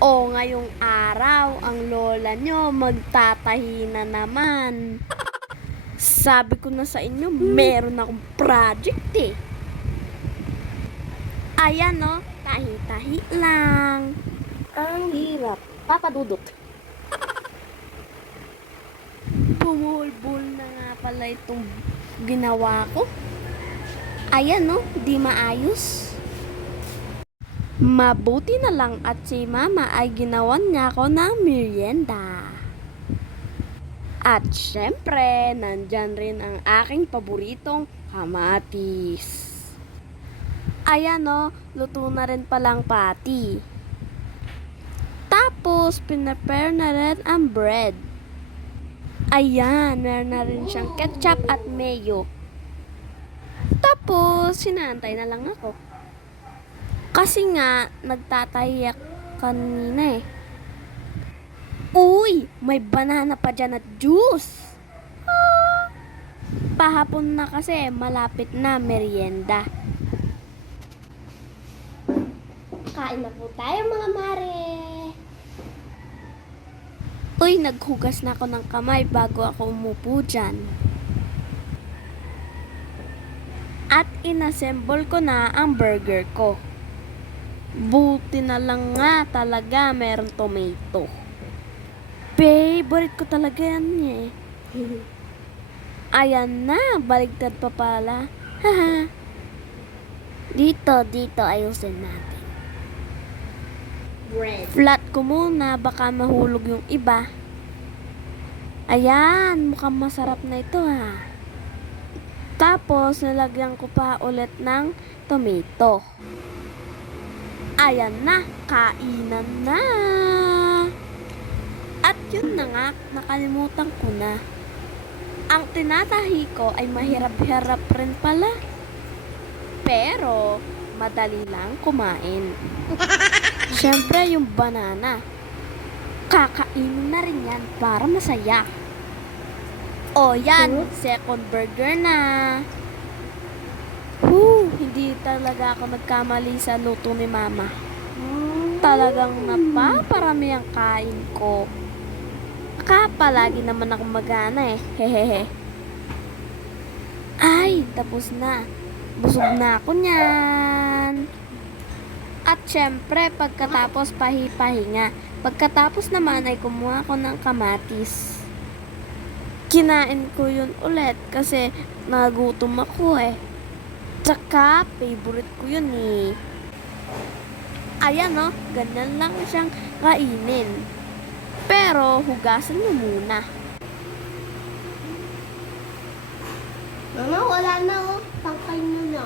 O ngayong araw, ang lola nyo magtatahi na naman. Sabi ko na sa inyo, meron akong project eh. Ayan no, tahi-tahi lang. Ang hirap. Papadudot. Bumulbul na nga pala itong ginawa ko. Ayan no, di maayos. Mabuti na lang at si mama ay ginawan niya ako ng merienda. At syempre, nandyan rin ang aking paboritong kamatis. Ayan o, luto na rin palang pati. Tapos, pinapare na rin ang bread. Ayan, meron na rin siyang ketchup at mayo. Tapos, sinantay na lang ako. Kasi nga, nagtatayak kanina eh. Uy, may banana pa dyan at juice. Pahapon na kasi, malapit na merienda. Kain na po tayo mga mare. Uy, naghugas na ako ng kamay bago ako umupo dyan. At inassemble ko na ang burger ko. Buti na lang nga talaga meron tomato. Favorite ko talaga yan eh. Ayan na, baligtad pa pala. Dito ayusin natin. Flat ko muna, baka mahulog yung iba. Ayan, mukhang masarap na ito ha. Tapos, nilagyan ko pa ulit ng tomato. Ayan na, kainan na. At yun na nga, nakalimutan ko na. Ang tinatahi ko ay mahirap-hirap rin pala. Pero, madali lang kumain. Siyempre yung banana. Kakainin na rin yan para masaya. O yan, second burger na. Hindi talaga ako nagkamali sa luto ni mama. Talagang napaparami ang kain ko. Palagi naman ako magana eh. Hehehe. Ay, tapos na. Busog na ako niyan. At syempre, pagkatapos pahi-pahinga. Pagkatapos naman ay kumuha ko ng kamatis. Kinain ko yun ulit kasi nagutom ako eh. Tsaka, favorite ko yun eh. Ayan no, ganyan lang siyang kainin. Pero, hugasan mo muna. Mama, wala na oh. Tangkay mo na.